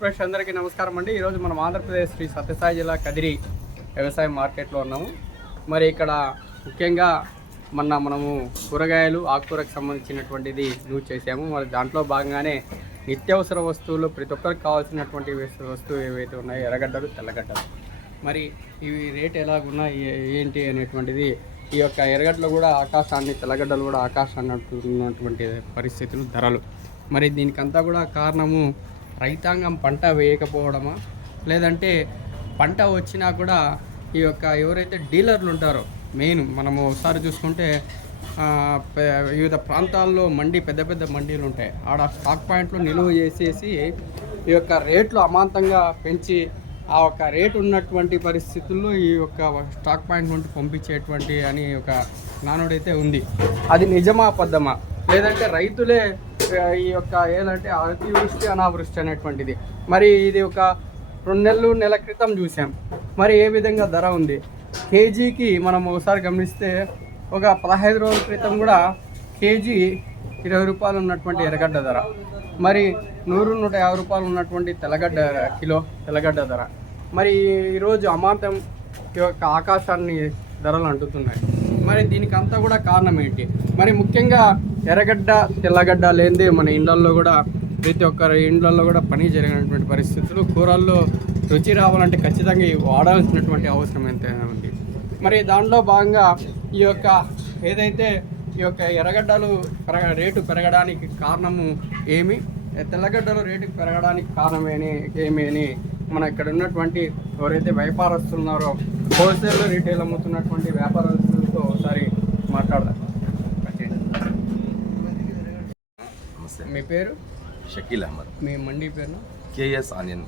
Press అందరికీ నమస్కారం అండి. ఈరోజు మనం ఆంధ్రప్రదేశ్ శ్రీ సత్యసాయి జిల్లా కదిరి వ్యవసాయ మార్కెట్లో ఉన్నాము. మరి ఇక్కడ ముఖ్యంగా మొన్న మనము కూరగాయలు ఆకుకూరకు సంబంధించినటువంటిది న్యూస్ చేసాము మరి దాంట్లో భాగంగానే నిత్యావసర వస్తువులు ప్రతి ఒక్కరికి కావాల్సినటువంటి వస్తువు ఏవైతే ఉన్నాయో ఎర్రగడ్డలు తెల్లగడ్డలు. మరి ఇవి రేట్ ఎలాగున్నాయి ఏ- ఏంటి అనేటువంటిది ఈ యొక్క ఎర్రగడ్డలు కూడా ఆకాశాన్ని తెల్లగడ్డలు కూడా ఆకాశాన్ని అంటున్నటువంటి పరిస్థితులు ధరలు. మరి దీనికంతా కూడా కారణము రైతాంగం పంట వేయకపోవడమా? లేదంటే పంట వచ్చినా కూడా ఈ యొక్క ఎవరైతే డీలర్లు ఉంటారో మెయిన్ మనము ఒకసారి చూసుకుంటే వివిధ ప్రాంతాల్లో మండి పెద్ద పెద్ద మండీలు ఉంటాయి. ఆడ స్టాక్ పాయింట్లు నిలువ చేసేసి ఈ యొక్క రేట్లు అమాంతంగా పెంచి ఆ యొక్క రేటు ఉన్నటువంటి పరిస్థితుల్లో ఈ యొక్క స్టాక్ పాయింట్ నుండి పంపించేటువంటి అని ఒక నానుడైతే ఉంది. అది నిజమా అబద్ధమా? లేదంటే రైతులే ఈ యొక్క ఏదంటే అతివృష్టి అనావృష్టి అనేటువంటిది. మరి ఇది ఒక రెండు నెలలు నెల క్రితం చూసాం. మరి ఏ విధంగా ధర ఉంది? కేజీకి మనం ఒకసారి గమనిస్తే ఒక పదహైదు రోజుల క్రితం కూడా కేజీ ఇరవై రూపాయలు ఉన్నటువంటి ఎర్రగడ్డ ధర. మరి నూరు నూట యాభై రూపాయలు ఉన్నటువంటి తెల్లగడ్డ కిలో తెల్లగడ్డ ధర. మరి ఈరోజు అమాంతం ఈ యొక్క ఆకాశాన్ని ధరలు అంటుతున్నాయి. మరి దీనికి అంతా కూడా కారణం ఏంటి? మరి ముఖ్యంగా ఎర్రగడ్డ తెల్లగడ్డ లేనిదే మన ఇండ్లల్లో కూడా ప్రతి ఒక్కరి ఇండ్లలో కూడా పని జరిగినటువంటి పరిస్థితులు కూరల్లో రుచి రావాలంటే ఖచ్చితంగా వాడాల్సినటువంటి అవసరం ఎంతైనా ఉంది. మరి దానిలో భాగంగా ఈ యొక్క ఏదైతే ఈ యొక్క ఎర్రగడ్డలు పెరగ రేటు పెరగడానికి కారణము ఏమి? తెల్లగడ్డలు రేటు పెరగడానికి కారణమేని ఏమి అని మన ఇక్కడ ఉన్నటువంటి ఎవరైతే వ్యాపారస్తులు ఉన్నారో హోల్సేల్ రీటైల్ అమ్ముతున్నటువంటి వ్యాపారస్తులు మాట్లాడదాం. నమస్తే. మీ పేరు? షకీల్ అహ్మద్. మీ మండీ పేరు కేఎస్ ఆనియన్.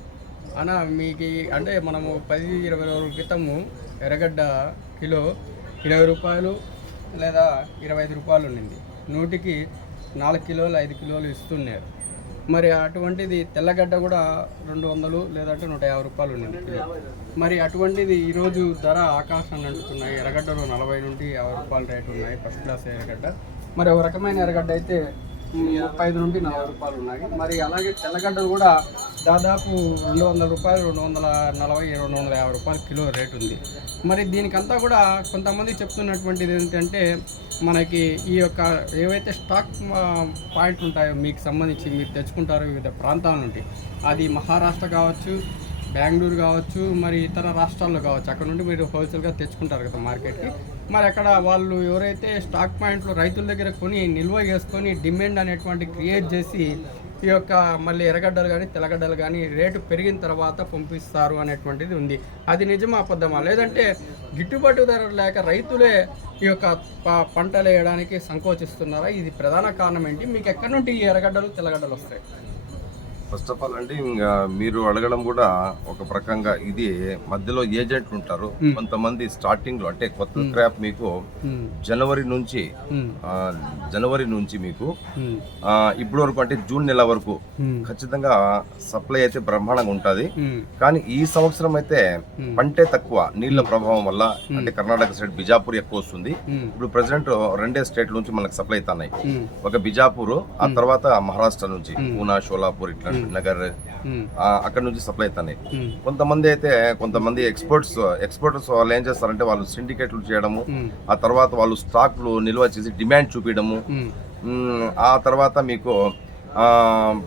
అన్న మీకు అంటే మనము పది ఇరవై రోజుల క్రితము ఎర్రగడ్డ కిలో ఇరవై రూపాయలు లేదా ఇరవై ఐదు రూపాయలు ఉండింది. నూటికి నాలుగు కిలోలు ఐదు కిలోలు ఇస్తున్నారు. మరి అటువంటిది తెల్లగడ్డ కూడా రెండు వందలు లేదంటే నూట యాభై రూపాయలు ఉండింది. మరి అటువంటిది ఈరోజు ధర ఆకాశాన్ని నడుస్తున్నాయి ఎర్రగడ్డలు నలభై నుండి యాభై రూపాయల రేటు ఉన్నాయి ఫస్ట్ క్లాస్ ఎర్రగడ్డ. మరి ఒక రకమైన ఎర్రగడ్డ అయితే ముప్పై ఐదు నుండి నలభై రూపాయలు ఉన్నాయి. మరి అలాగే తెల్లగడ్డలు కూడా దాదాపు రెండు వందల రూపాయలు రెండు వందల నలభై రెండు వందల యాభై రూపాయలు కిలో రేటు ఉంది. మరి దీనికంతా కూడా కొంతమంది చెప్తున్నటువంటిది ఏంటంటే మనకి ఈ యొక్క ఏవైతే స్టాక్ పాయింట్లు ఉంటాయో మీకు సంబంధించి మీరు తెచ్చుకుంటారో వివిధ ప్రాంతాల నుండి అది మహారాష్ట్ర కావచ్చు బెంగళూరు కావచ్చు మరి ఇతర రాష్ట్రాల్లో కావచ్చు అక్కడ నుండి మీరు హోల్సేల్గా తెచ్చుకుంటారు కదా మార్కెట్కి మరి అక్కడ వాళ్ళు ఎవరైతే స్టాక్ పాయింట్లు రైతుల దగ్గర కొని నిల్వ చేసుకొని డిమాండ్ అనేటువంటి క్రియేట్ చేసి ఈ యొక్క మళ్ళీ ఎర్రగడ్డలు కానీ తెల్లగడ్డలు కానీ రేటు పెరిగిన తర్వాత పంపిస్తారు అనేటువంటిది ఉంది. అది నిజమా అబద్ధమా? లేదంటే గిట్టుబాటు ధర లేక రైతులే ఈ యొక్క పంటలు వేయడానికి సంకోచిస్తున్నారా? ఇది ప్రధాన కారణం ఏంటి? మీకు ఎక్కడి నుండి ఈ ఎర్రగడ్డలు తెల్లగడ్డలు వస్తాయి? ఫస్ట్ ఆఫ్ ఆల్ అంటే ఇంకా మీరు అడగడం కూడా ఒక ప్రకంగా ఇది మధ్యలో ఏజెంట్ ఉంటారు కొంతమంది స్టార్టింగ్లో అంటే కొత్త క్రాప్ మీకు Hmm. జనవరి నుంచి Hmm. జనవరి నుంచి మీకు Hmm. ఇప్పుడు వరకు అంటే జూన్ నెల వరకు Hmm. ఖచ్చితంగా సప్లై అయితే బ్రహ్మాండంగా ఉంటది Hmm. కానీ ఈ సంవత్సరం అయితే పంటే తక్కువ నీళ్ళ ప్రభావం వల్ల అంటే కర్ణాటక స్టేట్ బిజాపూర్ ఎక్కువ వస్తుంది Hmm. ఇప్పుడు ప్రెసిడెంట్ రెండే స్టేట్ నుంచి మనకు సప్లై అవుతున్నాయి Hmm. ఒక బిజాపూర్ ఆ తర్వాత మహారాష్ట్ర నుంచి పూనా షోలాపూర్ ఇట్లా నగర్ Hmm. అక్కడ నుంచి సప్లై అవుతున్నాయి Hmm. కొంతమంది అయితే కొంతమంది ఎక్స్పోర్ట్స్ ఎక్స్పోర్టర్స్ వాళ్ళు ఏం చేస్తారంటే వాళ్ళు సిండికేట్లు చేయడము Hmm. ఆ తర్వాత వాళ్ళు స్టాక్లు నిల్వ చేసి డిమాండ్ చూపించడము Hmm. ఆ తర్వాత మీకు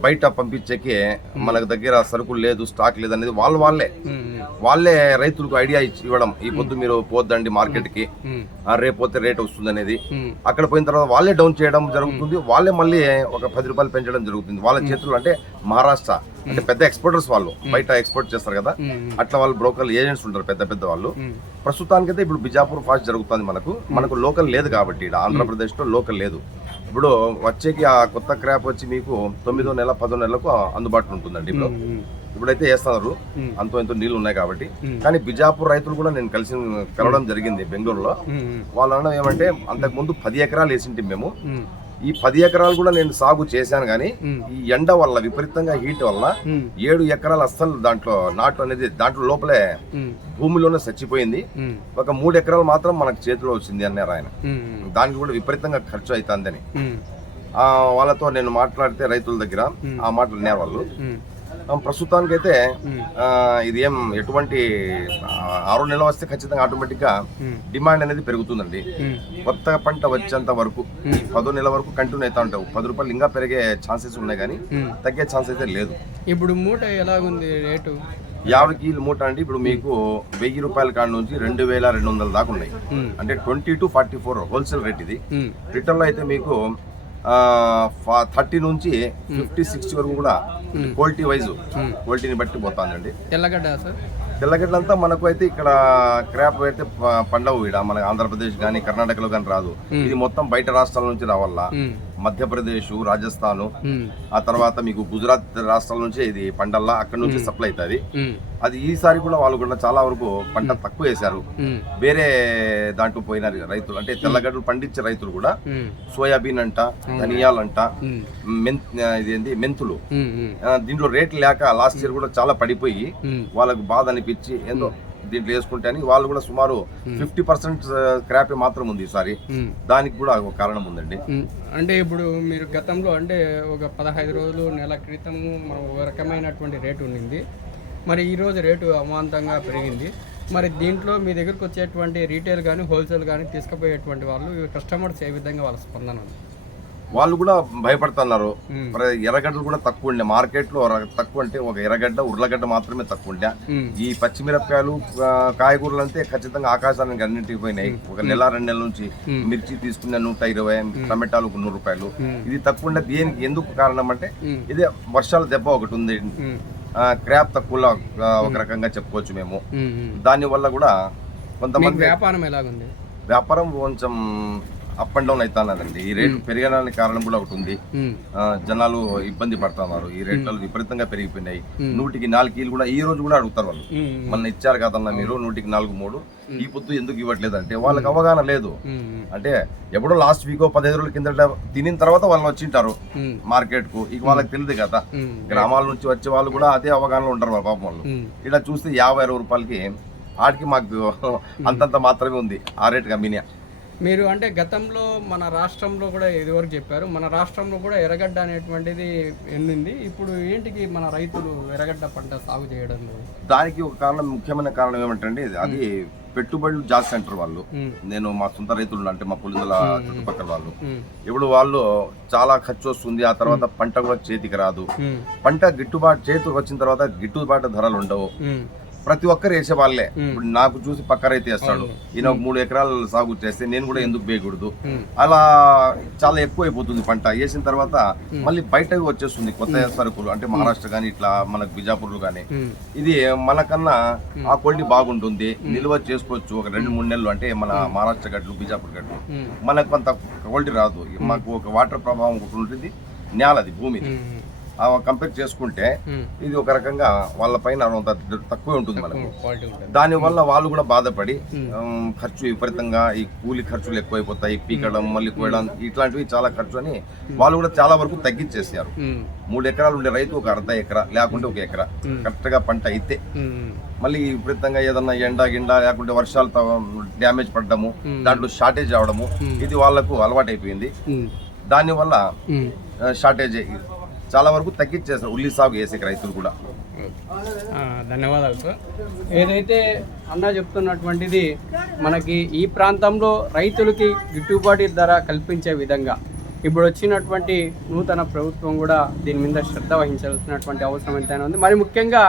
బయట పంపించేకి మనకు దగ్గర సరుకులు లేదు స్టాక్ లేదు అనేది వాళ్ళు వాళ్ళే. వాళ్ళే రైతులకు ఐడియా ఇచ్చి ఇవ్వడం. ఈ పొద్దు మీరు పోద్దండి మార్కెట్కి. ఆ, రేపు పోతే రేట్ వస్తుంది అనేది. అక్కడ పోయిన తర్వాత వాళ్ళే డౌన్ చేయడం జరుగుతుంది. వాళ్ళే మళ్ళీ ఒక పది రూపాయలు పెంచడం జరుగుతుంది. వాళ్ళ చేతుల్లో అంటే మహారాష్ట్ర. అంటే పెద్ద ఎక్స్పోర్టర్స్ వాళ్ళు. బయట ఎక్స్పోర్ట్ చేస్తారు కదా. అట్లా వాళ్ళు బ్రోకర్ ఏజెంట్స్ ఉంటారు పెద్ద పెద్ద వాళ్ళు. ప్రస్తుతానికైతే ఇప్పుడు బిజాపూర్ ఫాస్ట్ జరుగుతుంది మనకు. మనకు లోకల్ లేదు కాబట్టి ఇక్కడ ఆంధ్రప్రదేశ్లో లోకల్ లేదు. ఇప్పుడు వచ్చేకి ఆ కొత్త క్రాప్ వచ్చి మీకు తొమ్మిదో నెల పదో నెలలకు అందుబాటులో ఉంటుందండి ఇప్పుడు. ఇప్పుడైతే వేస్తున్నారు. అంతో ఎంతో నీళ్ళు ఉన్నాయి కాబట్టి. కానీ బిజాపూర్ రైతులు కూడా నేను కలిసి కలవడం జరిగింది బెంగళూరులో. వాళ్ళు అనడం ఏమంటే అంతకు ముందు పది ఎకరాలు వేసింటి మేము. ఈ పది ఎకరాలు కూడా నేను సాగు చేశాను కానీ. ఈ ఎండ వల్ల విపరీతంగా హీట్ వల్ల. ఏడు ఎకరాలు అస్సలు దాంట్లో నాటు అనేది దాంట్లో లోపలే. భూమిలోనే చచ్చిపోయింది. ఒక మూడు ఎకరాలు మాత్రం మనకు చేతిలో వచ్చింది అన్నారు ఆయన. దానికి కూడా విపరీతంగా ఖర్చు అవుతుందని. ఆ, వాళ్ళతో నేను మాట్లాడితే రైతుల దగ్గర ఆ మాటలు అన్నారు వాళ్ళు. ఆ, ప్రస్తుతానికైతే ఉమ్, ఆ, ఇది ఏం ఎటువంటి ఆరు నెలలు వస్తే ఖచ్చితంగా ఆటోమేటిక్గా డిమాండ్ అనేది పెరుగుతుందండి. కొత్త పంట వచ్చేంత వరకు పదో నెల వరకు కంటిన్యూ అవుతా ఉంటావు. పది రూపాయలు ఇంకా పెరిగే ఛాన్సెస్ ఉన్నాయి కానీ. తగ్గే ఛాన్స్ అయితే లేదు. ఇప్పుడు మూట ఎలాగుంది రేటు? యాభై కీలు మూట అంటే ఇప్పుడు మీకు వెయ్యి రూపాయల కాడ నుంచి రెండు వేల రెండు వందల దాకా ఉన్నాయి. అంటే twenty two forty four wholesale rate ఇది. ఉమ్, రిటర్న్లో అయితే మీకు థర్టీ నుంచి ఫిఫ్టీ సిక్స్టీ వరకు కూడా క్వాలిటీ వైజ్ క్వాలిటీని బట్టి పోతుందండి. తెల్లగడ్డ సార్? తెల్లగడ్డలంతా మనకు అయితే ఇక్కడ క్రాప్ అయితే పండవు ఇక్కడ మన ఆంధ్రప్రదేశ్ కానీ కర్ణాటకలో కానీ రాదు. ఇది మొత్తం బయట రాష్ట్రాల నుంచి రావాలా మధ్యప్రదేశ్ రాజస్థాన్ ఆ తర్వాత మీకు గుజరాత్ రాష్ట్రాల నుంచి ఇది పండల్లా అక్కడ నుంచి సప్లై అవుతుంది. అది ఈసారి కూడా వాళ్ళు కూడా చాలా వరకు పంట తక్కువ వేశారు. వేరే దాంట్లో పోయినారు రైతులు అంటే తెల్లగడ్డలు పండించే రైతులు కూడా సోయాబీన్ అంట ధనియాలంట ఇదేంటి మెంతులు. దీంట్లో రేట్ లేక లాస్ట్ ఇయర్ కూడా చాలా పడిపోయి వాళ్ళకు బాధ అనిపించి ఏందో దీంట్లో వేసుకుంటే అని వాళ్ళు కూడా సుమారు ఫిఫ్టీ పర్సెంట్ క్రాపే మాత్రం ఉంది ఈసారి. దానికి కూడా ఒక కారణం ఉందండి. అంటే ఇప్పుడు మీరు గతంలో అంటే ఒక పదహైదు రోజులు నెల క్రితము మనం ఒక రకమైనటువంటి రేటు ఉండింది. మరి ఈరోజు రేటు అమాంతంగా పెరిగింది. మరి దీంట్లో మీ దగ్గరకు వచ్చేటువంటి రీటైల్ కానీ హోల్సేల్ కానీ తీసుకుపోయేటువంటి వాళ్ళు కస్టమర్స్ ఏ విధంగా వాళ్ళ స్పందన ఉంది? వాళ్ళు కూడా భయపడుతున్నారు. ఎర్రగడ్డలు కూడా తక్కువ ఉండే. మార్కెట్లో తక్కువ అంటే ఒక ఎర్రగడ్డ ఉర్లగడ్డ మాత్రమే తక్కువ ఉండే. ఈ పచ్చిమిరపకాయలు కాయగూరలు అంటే ఖచ్చితంగా ఆకాశానికి అన్నింటికి పోయినాయి. ఒక నెల రెండు నెలల నుంచి. మిర్చి తీసుకున్న నూట ఇరవై టమాటాలు ఒక నూరు రూపాయలు. ఇది తక్కువ ఉండే. దేనికి? ఎందుకు కారణం అంటే ఇదే వర్షాల దెబ్బ ఒకటి ఉంది. క్రాప్ తక్కువలో ఒక రకంగా చెప్పుకోవచ్చు మేము. దాని వల్ల కూడా కొంతమంది వ్యాపారం ఎలాగుంది? వ్యాపారం కొంచెం అప్ అండ్ డౌన్ అవుతున్నదండి ఈ రేటు పెరగడానికి కారణం కూడా ఒకటి ఉంది. జనాలు ఇబ్బంది పడుతున్నారు. ఈ రేట్లు విపరీతంగా పెరిగిపోయినాయి. నూటికి నాలుగు కీలు కూడా ఈ రోజు కూడా అడుగుతారు వాళ్ళు. మొన్న ఇచ్చారు కదన్నా మీరు నూటికి నాలుగు మూడు. ఈ పొద్దు ఎందుకు ఇవ్వట్లేదు అంటే వాళ్ళకి అవగాహన లేదు. అంటే ఎప్పుడో లాస్ట్ వీక్ పదిహేను రోజుల కిందట తినిన తర్వాత వాళ్ళు వచ్చింటారు మార్కెట్కు ఇక వాళ్ళకి తెలియదు కదా. గ్రామాల నుంచి వచ్చే వాళ్ళు కూడా అదే అవగాహనలో ఉంటారు వాళ్ళ పాపం వాళ్ళు. ఇలా చూస్తే యాభై అరవై రూపాయలకి ఆడికి మాకు అంతంత మాత్రమే ఉంది ఆ రేట్ కమ్మినా మీరు అంటే గతంలో మన రాష్ట్రంలో కూడా ఇదివరకు చెప్పారు మన రాష్ట్రంలో కూడా ఎర్రగడ్డ అనేటువంటిది ఎన్నింది. ఇప్పుడు ఏంటికి మన రైతులు ఎర్రగడ్డ పంట సాగు చేయడం? లేదు దానికి ఒక కారణం ముఖ్యమైన కారణం ఏమంటే అది పెట్టుబడులు జాస్తి అంటారు వాళ్ళు. నేను మా సొంత రైతులు అంటే మా పులిందల చుట్టుపక్కల వాళ్ళు. ఇప్పుడు వాళ్ళు చాలా ఖర్చు వస్తుంది ఆ తర్వాత పంట కూడా చేతికి రాదు. పంట గిట్టుబాటు చేతికి వచ్చిన తర్వాత గిట్టుబాటు ధరలు ఉండవు. ప్రతి ఒక్కరు వేసే వాళ్ళే. ఇప్పుడు నాకు చూసి పక్క రైతు వేస్తాడు. ఈయన ఒక మూడు ఎకరాలు సాగు చేస్తే నేను కూడా ఎందుకు వేయకూడదు అలా చాలా ఎక్కువ అయిపోతుంది పంట. వేసిన తర్వాత మళ్ళీ బయటకు వచ్చేస్తుంది కొత్త సరుకులు. అంటే మహారాష్ట్ర కానీ ఇట్లా మనకు బిజాపూర్లు కానీ ఇది మనకన్నా ఆ క్వాలిటీ బాగుంటుంది. నిల్వ చేసుకోవచ్చు ఒక రెండు మూడు నెలలు. అంటే మన మహారాష్ట్ర గడ్లు బిజాపూర్ గడ్లు మనకు కొంత క్వాలిటీ రాదు. మాకు ఒక వాటర్ ప్రభావం ఒకటి ఉంటుంది. నేలది భూమి ఉమ్, కంపేర్ చేసుకుంటే ఇది ఒక రకంగా వాళ్ళ పైన తక్కువే ఉంటుంది మనకు. క్వాలిటీ ఉంటుంది. దాని వల్ల వాళ్ళు కూడా బాధపడి ఖర్చు విపరీతంగా ఈ కూలి ఖర్చులు ఎక్కువైపోతాయి పీకడం మళ్ళీ కోయడం ఇట్లాంటివి చాలా ఖర్చు అని వాళ్ళు కూడా చాలా వరకు తగ్గించేసారు మూడు ఎకరాలు ఉండే రైతు ఒక అర్ధ ఎకరా లేకుంటే ఒక ఎకరా. కరెక్ట్గా పంట అయితే. మళ్ళీ విపరీతంగా ఏదన్నా ఎండ గిండ లేకుంటే వర్షాలు డ్యామేజ్ పడడము దాంట్లో షార్టేజ్ అవడము ఇది వాళ్ళకు అలవాటు అయిపోయింది ఉమ్, దానివల్ల. షార్టేజ్. చాలా వరకు తగ్గించేస్తారు ఉల్లి సాగు వేసే రైతులు కూడా. ధన్యవాదాలు సార్. ఏదైతే అన్న చెప్తున్నటువంటిది మనకి ఈ ప్రాంతంలో రైతులకి గిట్టుబాటు ధర కల్పించే విధంగా ఇప్పుడు వచ్చినటువంటి నూతన ప్రభుత్వం కూడా దీని మీద శ్రద్ధ వహించాల్సినటువంటి అవసరం ఎంతైనా ఉంది. మరి ముఖ్యంగా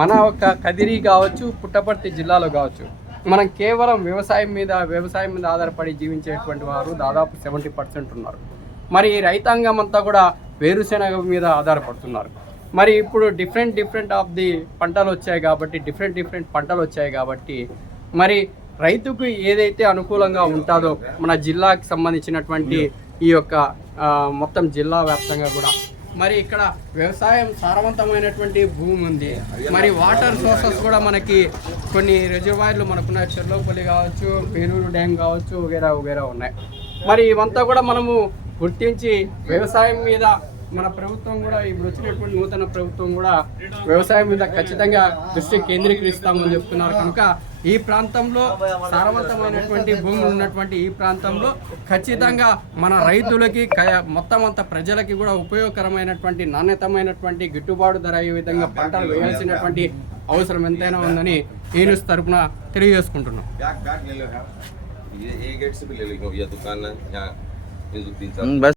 మన ఒక కదిరి కావచ్చు పుట్టపర్తి జిల్లాలో కావచ్చు మనం కేవలం వ్యవసాయం మీద వ్యవసాయం మీద ఆధారపడి జీవించేటువంటి వారు దాదాపు సెవెంటీ పర్సెంట్ ఉన్నారు. మరి రైతాంగం అంతా కూడా వేరుశెనగ మీద ఆధారపడుతున్నారు. మరి ఇప్పుడు డిఫరెంట్ డిఫరెంట్ ఆఫ్ ది పంటలు వచ్చాయి కాబట్టి డిఫరెంట్ డిఫరెంట్ పంటలు వచ్చాయి కాబట్టి మరి రైతుకు ఏదైతే అనుకూలంగా ఉంటుందో మన జిల్లాకి సంబంధించినటువంటి ఈ యొక్క మొత్తం జిల్లా వ్యాప్తంగా కూడా మరి ఇక్కడ వ్యవసాయం సారవంతమైనటువంటి భూమి ఉంది. మరి వాటర్ సోర్సెస్ కూడా మనకి కొన్ని రిజర్వాయర్లు మనకున్న చెర్లోపల్లి కావచ్చు పేరూరు డ్యామ్ కావచ్చు వగేరా వగేరా ఉన్నాయి. మరి ఇవంతా కూడా మనము గుర్తించి వ్యవసాయం మీద మన ప్రభుత్వం కూడా ఇప్పుడు వచ్చినటువంటి నూతన ప్రభుత్వం కూడా వ్యవసాయం మీద ఖచ్చితంగా దృష్టి కేంద్రీకరిస్తామని చెప్తున్నారు కనుక ఈ ప్రాంతంలో సారవంతమైనటువంటి భూములు ఉన్నటువంటి ఈ ప్రాంతంలో ఖచ్చితంగా మన రైతులకి మొత్తం అంత ప్రజలకి కూడా ఉపయోగకరమైనటువంటి నాణ్యతమైనటువంటి గిట్టుబాటు ధర అయ్యే విధంగా పంటలు వేయాల్సినటువంటి అవసరం ఎంతైనా ఉందని ఈనుస్ తరఫున తెలియజేసుకుంటున్నాం इजुद्दीन हम्म, बस।